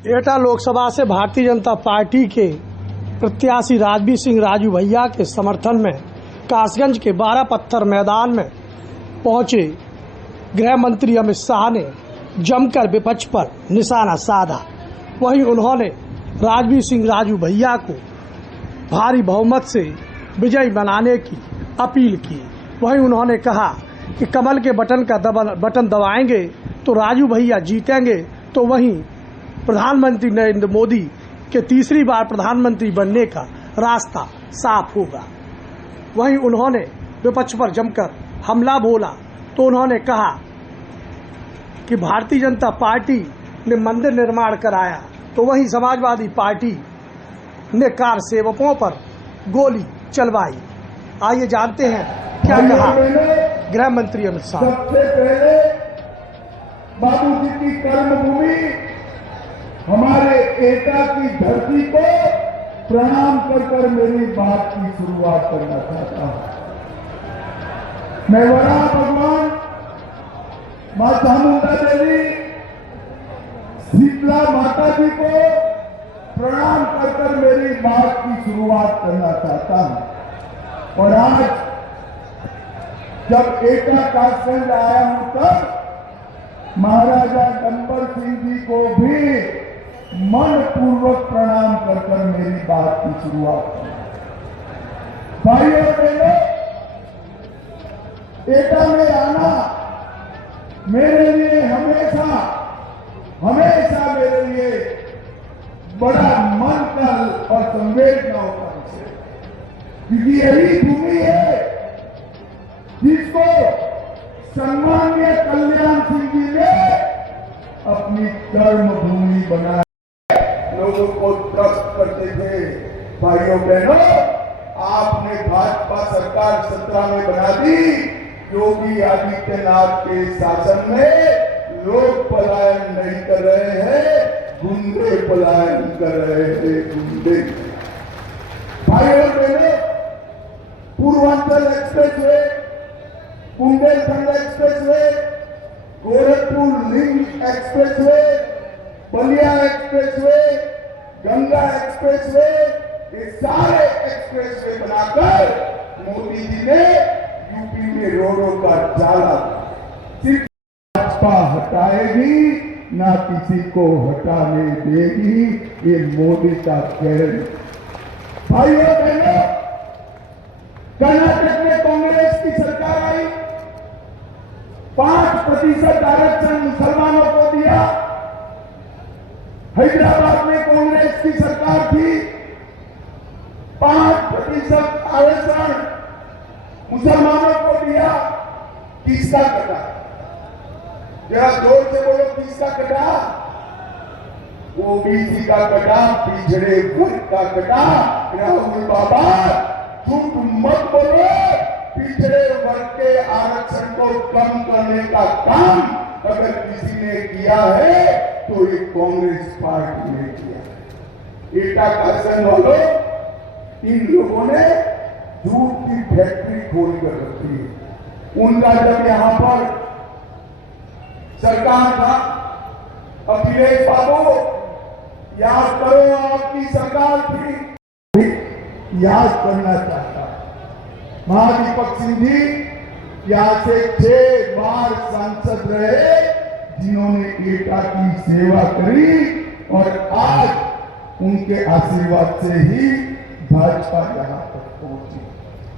एटा लोकसभा से भारतीय जनता पार्टी के प्रत्याशी राजवीर सिंह राजू भैया के समर्थन में कासगंज के 12 पत्थर मैदान में पहुंचे गृह मंत्री अमित शाह ने जमकर विपक्ष पर निशाना साधा। वहीं उन्होंने राजवीर सिंह राजू भैया को भारी बहुमत से विजयी बनाने की अपील की। वहीं उन्होंने कहा कि कमल के बटन दबाएंगे तो राजू भैया जीतेंगे, तो वहीं प्रधानमंत्री नरेंद्र मोदी के तीसरी बार प्रधानमंत्री बनने का रास्ता साफ होगा। वहीं उन्होंने विपक्ष पर जमकर हमला बोला तो उन्होंने कहा कि भारतीय जनता पार्टी ने मंदिर निर्माण कराया तो वहीं समाजवादी पार्टी ने कार सेवकों पर गोली चलवाई। आइए जानते हैं क्या कहा गृह मंत्री अमित शाह। सबसे पहले बाबू जी की कर्मभूमि हमारे एटा की धरती को प्रणाम कर मेरी बात की शुरुआत करना चाहता हूं। मैं वरा भगवान मां चामुंडा देवी शीतला माता जी को प्रणाम कर मेरी बात की शुरुआत करना चाहता हूं। और आज जब एटा कासगंज आया हूं तब महाराजा गंबर सिंह जी को भी मन पूर्वक प्रणाम कर मेरी बात की शुरुआत की। भाइयों बहनों, एटा में आना मेरे लिए हमेशा मेरे लिए बड़ा मन का और संवेदना होता है, क्योंकि यही भूमि है जिसको सम्मानीय कल्याण सिंह जी ने अपनी कर्मभूमि बनाया। लोगों को ट्रस्ट करते थे। भाइयों बहनों, आपने भाजपा सरकार 17 में बना दी। योगी आदित्यनाथ के शासन में लोग पलायन नहीं कर रहे हैं, गुंडे पलायन कर रहे हैं। गुंडे भाइयों बहनों, Purvanchal expressway, Bundelkhand expressway, Gorakhpur link expressway, Ballia expressway, Ganga expressway, ये सारे एक्सप्रेसवे बनाकर मोदी जी ने यूपी में रोडों का जाला सिर्फ भाजपा हटाएगी, ना किसी को हटाने देगी। ये मोदी का कहर। भाइयों बहनों, कर्नाटक में कांग्रेस की सरकार आई, 5% आरक्षण मुसलमानों को दिया। हैदराबाद में कांग्रेस की सरकार थी, 5% आरक्षण मुसलमानों को दिया। किसका कटा? जरा जोर से बोलो, किसका कटा? ओबीसी का कटा, पिछड़े वर्ग का कटा। राहुल बाबा झूठ मत बोलो। पिछड़े वर्ग के आरक्षण को कम करने का काम अगर किसी ने किया है तो ये कांग्रेस पार्टी ने किया। एटा कासगंज वालों, इन लोगों ने दूध की फैक्ट्री खोल कर रखी है। उनका जब यहां पर सरकार था, अखिलेश बाबू याद करो, आपकी सरकार थी, याद करना चाहता। महादीपक सिंह जी यहां से 6 बार सांसद रहे, जिन्होंने एटा की सेवा करी और आज उनके आशीर्वाद से ही भाजपा यहां तक पहुंची।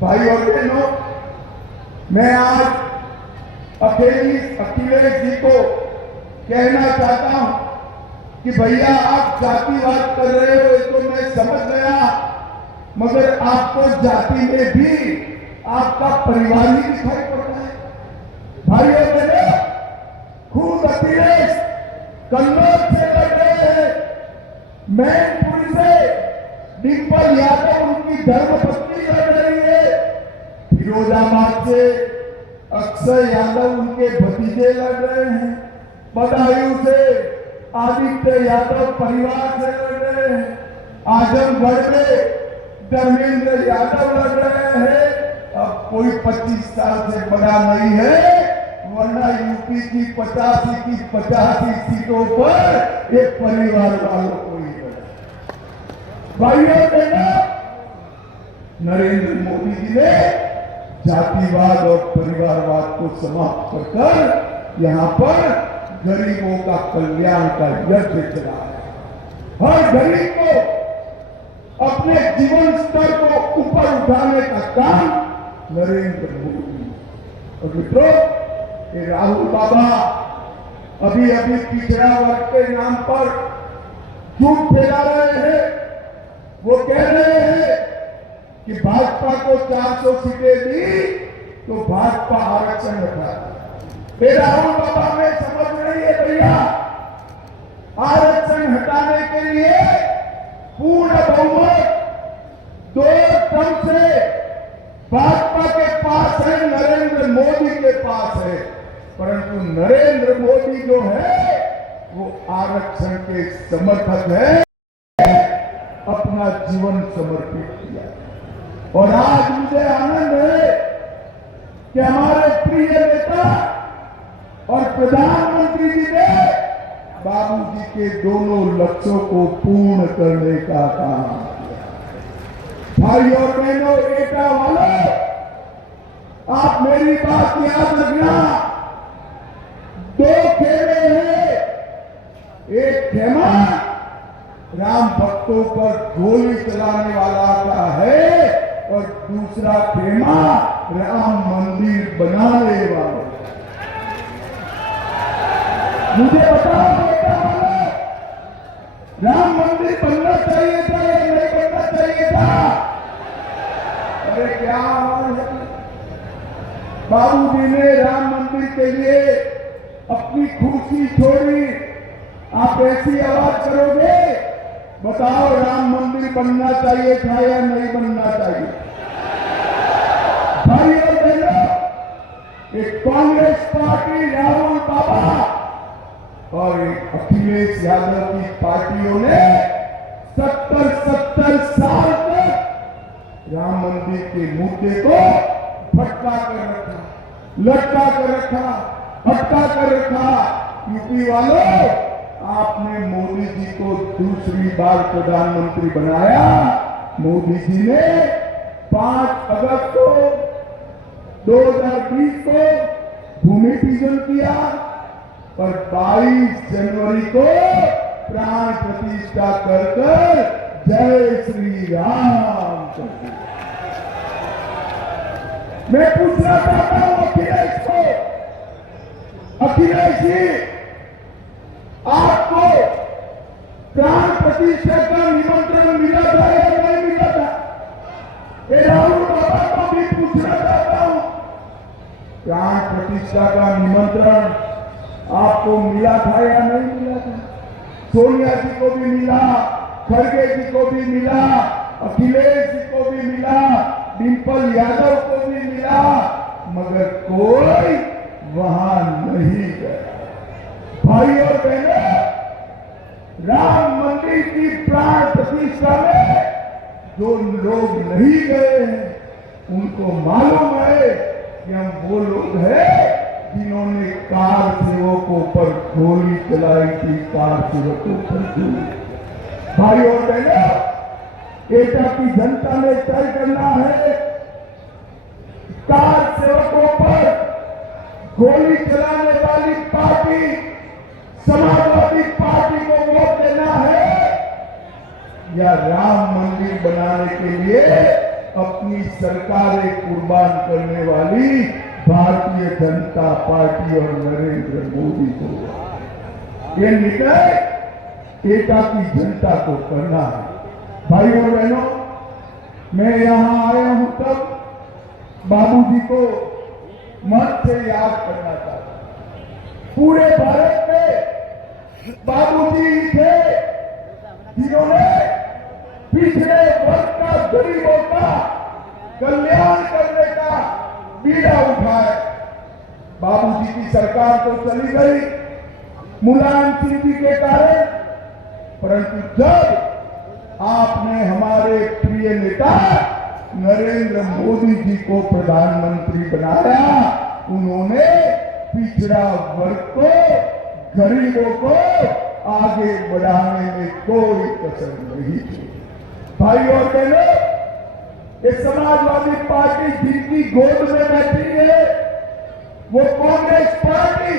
भाई और बहनों, मैं आज अखिलेश जी को कहना चाहता हूं कि भैया आप जातिवाद कर रहे हो, तो मैं समझ गया, मगर आपको जाति में भी आपका परिवार ही दिखाई पड़ता है। भाइयों बहनों, खुद अखिलेश कन्नौज से लड़ रहे हैं, मैनपुरी से डिंपल यादव उनकी धर्मपत्नी लड़ रही है, फिरोजाबाद से अक्षय यादव उनके भतीजे लड़ रहे हैं, बदायूं से आदित्य यादव परिवार से लड़ रहे हैं, आजमगढ़ में धर्मेंद्र यादव लड़ रहे हैं। अब कोई 25 साल से बड़ा नहीं है, वरना यूपी की 85 की 85 सीटों पर एक परिवार वालों को ही बना। भाइयों बहनों, नरेंद्र मोदी जी ने जातिवाद और परिवारवाद को समाप्त कर यहाँ पर गरीबों का कल्याण का यज्ञ चलाया। हर गरीब को अपने जीवन स्तर को ऊपर उठाने का काम नरेंद्र मोदी। और मित्रों, ये राहुल बाबा अभी अभी पिछड़ा वर्ग के नाम पर झूठ फैला रहे हैं। वो कह रहे हैं कि भाजपा को 400 सीटें दी तो भाजपा आरक्षण हटा। ये राहुल बाबा में समझ नहीं है भैया, आरक्षण हटाने के लिए पूर्ण बहुमत 2 टर्म से भाजपा के पास है, नरेंद्र मोदी के पास है। परंतु नरेंद्र मोदी जो है वो आरक्षण के समर्थक है, अपना जीवन समर्पित किया। और आज मुझे आनंद है कि हमारे प्रिय नेता और प्रधानमंत्री जी ने बाबूजी के दोनों लक्ष्यों को पूर्ण करने का काम किया। भाई और बहनों, एटा वालों, आप मेरी बात याद रखना। 2 खेमे हैं। एक खेमा राम भक्तों पर गोली चलाने वाला का है और दूसरा खेमा राम मंदिर बनाने वाला। मुझे बताओ बेटा, राम मंदिर बनना चाहिए था या नहीं बनना चाहिए था? अरे क्या बाबूजी ने राम मंदिर के लिए अपनी खुशी छोड़ी। आप ऐसी आवाज करोगे, बताओ राम मंदिर बनना चाहिए था या नहीं बनना चाहिए? भाई और बहनों, एक कांग्रेस पार्टी, राहुल बाबा और एक अखिलेश यादव की पार्टियों ने 70 साल तक राम मंदिर के मुद्दे को भटका कर रखा, लटका कर रखा, भटका कर रखा। यूपी वालों, आपने मोदी जी को दूसरी बार प्रधानमंत्री बनाया। मोदी जी ने 5 अगस्त को 2020 को भूमि पूजन किया और 22 जनवरी को प्राण प्रतिष्ठा कर जय श्री राम कर दिया। मैं पूछना चाहता हूं अखिलेश को, अखिलेश जी, आपको प्राण प्रतिष्ठा का निमंत्रण मिला था या नहीं मिला था? ये राहुल बाबा को भी पूछना चाहता हूं, प्राण प्रतिष्ठा का निमंत्रण आपको मिला था या नहीं मिला था? सोनिया जी को भी मिला, खड़गे जी को भी मिला, अखिलेश जी को भी मिला, डिंपल यादव को भी मिला, मगर कोई वहां नहीं गया। भाई और बहनों, राम मंदिर की प्राण प्रतिष्ठा में जो लोग नहीं गए हैं, उनको मालूम है कि हम वो लोग हैं जिन्होंने कार सेवकों पर गोली चलाई थी, कार सेवकों पर गोली। भाई और बहनों, एटा की जनता ने तय करना है, कार सेवकों पर गोली चलाने वाली पार्टी समाजवादी पार्टी को वोट देना है या राम मंदिर बनाने के लिए अपनी सरकारें कुर्बान करने वाली भारतीय जनता पार्टी और नरेंद्र मोदी को। ये निर्णय एटा की जनता को करना है। भाई और बहनों, मैं यहां आया हूं तब बाबूजी को मन से याद करना चाहता हूं। पूरे भारत में बाबूजी ही थे जिन्होंने पिछड़े वर्ग का, गरीबों का कल्याण करने का बीड़ा उठाया। बाबूजी की सरकार तो चली गई मुलायम सिंह जी के कारण, परंतु जब आपने हमारे प्रिय नेता नरेंद्र मोदी जी को प्रधानमंत्री बनाया, उन्होंने पिछड़ा वर्ग को, गरीबों को आगे बढ़ाने में कोई कसर नहीं थी। भाई और बहनों, ये समाजवादी पार्टी जिनकी गोद में बैठी है वो कांग्रेस पार्टी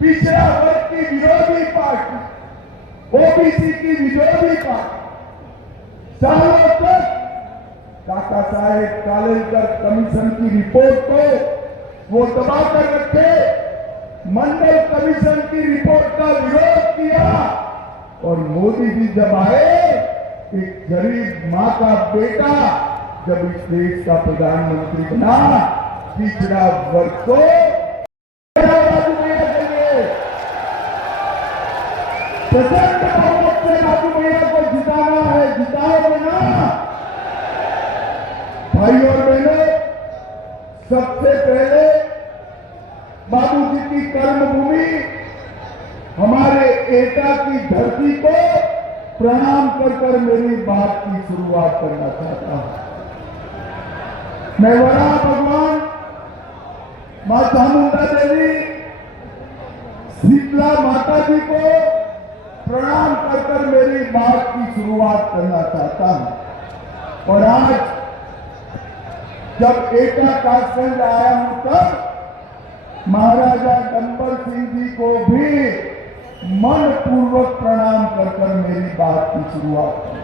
पिछड़ा वर्ग की विरोधी पार्टी, ओबीसी की विरोधी पार्टी, सालों तक काका साहेब कालेलकर कमीशन की रिपोर्ट को वो दबा कर रखे, मंडल कमीशन की रिपोर्ट का विरोध किया और मोदी जी जब आए, एक गरीब मां का बेटा जब इस देश का प्रधानमंत्री बना, पिछड़ा वर्ग को प्रचंड बहुमत से राजू भैया को जिताना है, जिताओगे ना भाई और बहनों। सबसे पहले बाबू जी की कर्मभूमि हमारे एटा की धरती को प्रणाम कर मेरी बात की शुरुआत करना चाहता हूं। मैं वरा भगवान मां चामुंडा देवी शीतला माता जी को प्रणाम कर मेरी बात की शुरुआत करना चाहता हूं। और आज जब एटा कासगंज आया हूं तब महाराजा गंबर सिंह जी को भी मन पूर्वक प्रणाम कर मेरी बात की शुरुआत की।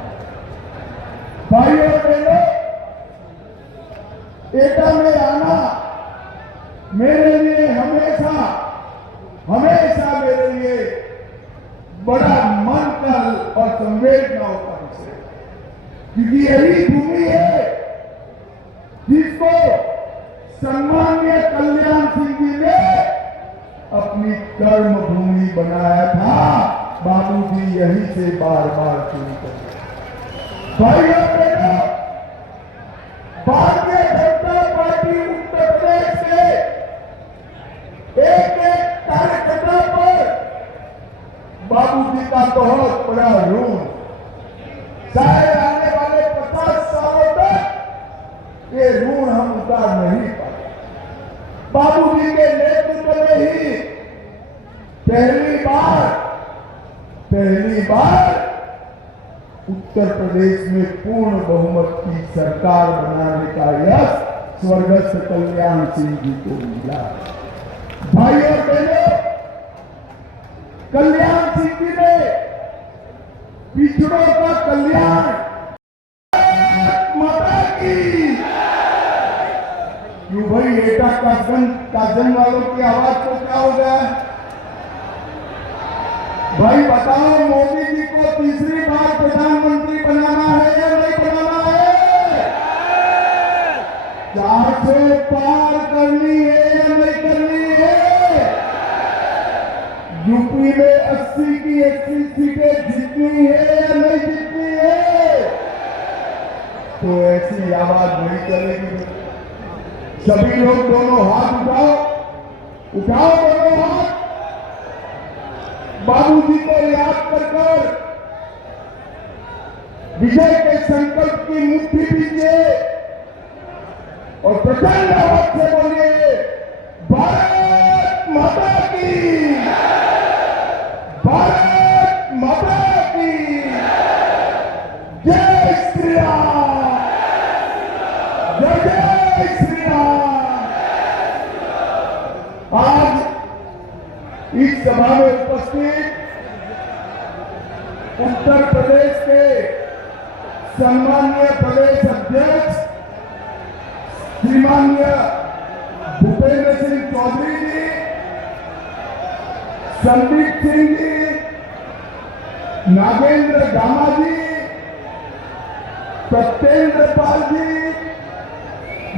भाई और बहनों, एटा में आना मेरे लिए हमेशा मेरे लिए बड़ा मन का और संवेदना का विषय, क्योंकि यही भूमि है जिसको सम्मानीय कल्याण सिंह जी ने अपनी कर्म भूमि बनाया था। बाबू जी यहीं से बार बार शुरू कर। भाई और बहनों, भारतीय जनता पार्टी उत्तर प्रदेश के एक कार्यकर्ता पर बाबू जी का बहुत बड़ा ऋण, शायद आने वाले 50 सालों तक ये ऋण हम उतार नहीं पाए। बाबू जी के नेतृत्व में ही पहली बार उत्तर प्रदेश में पूर्ण बहुमत की सरकार बनाने का यश स्वर्गस्थ कल्याण सिंह जी को मिला। भाई और बहनों, कल्याण सिंह जी ने पिछड़ों का कल्याण, माता की क्यों भाई, एटा कासगंज वालों की आवाज को क्या हो गया? भाई बताओ, मोदी जी को तीसरी बार प्रधानमंत्री बनाना है या नहीं बनाना है? 400 पार करनी है या नहीं करनी है? यूपी में 80 की 80 सीटें जीतनी है या नहीं जीतनी है? तो ऐसी आवाज नहीं चलेगी। सभी लोग दोनों हाथ उठाओ दोनों हाथ, बाबू जी को याद कर विजय के संकल्प की मुट्ठी दीजिए और प्रचंड आवाज से बोलिए, भारत माता की, भारत माता की जय श्री राम, जय जय श्री राम। आज इस सभा में उपस्थित उत्तर प्रदेश के सम्माननीय प्रदेश अध्यक्ष श्रीमान्य भूपेंद्र सिंह चौधरी जी, संदीप सिंह जी, नागेंद्र गामा जी, सत्येंद्र पाल जी,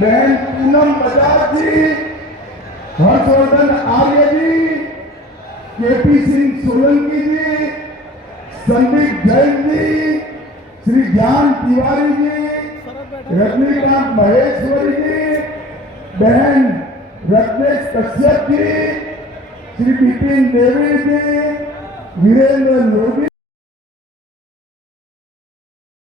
बहन पूनम बजाज जी, हर्षवर्धन आर्य जी, केपी सिंह सोलंकी जी, संदीप जैन जी, श्री ज्ञान तिवारी जी, रजनीकांत महेश्वरी जी, बहन रत्नेश कश्यप जी, श्री बिपिन देवी जी, वीरेंद्र लोधी